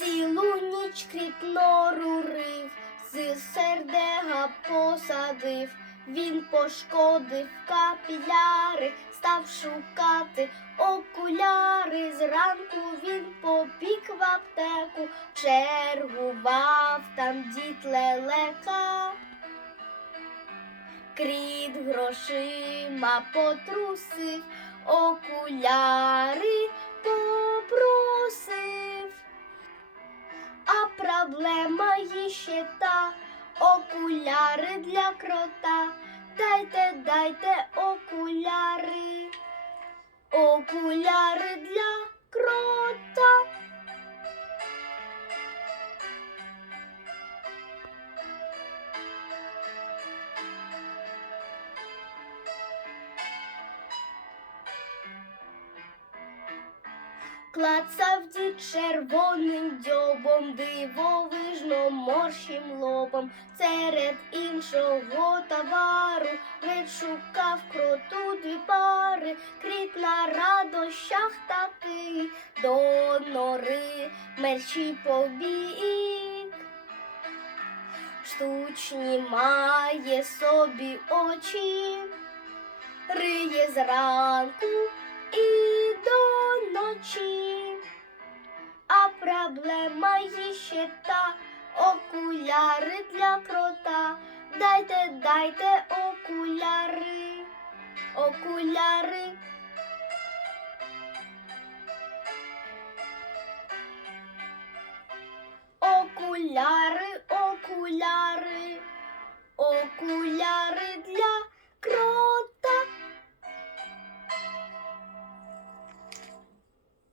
Цілу ніч кріп нору рив, з сердега посадив. Він пошкодив капіляри, став шукати окуляри. Зранку він побіг в аптеку, чергував там дід лелека. Кріт грошима потрусив, окуляри проблема ще та окуляри для крота. Дайте, дайте окуляри, Клацав дід червоним дзьобом, дивовижно морщим лобом. Серед іншого товару відшукав кроту дві пари, кріт на радощах таки до нори мерчі побіг. Штучні має собі очі, риє зранку і до ночі. Проблема є ще та окуляри для крота. Дайте, дайте окуляри, окуляри. Окуляри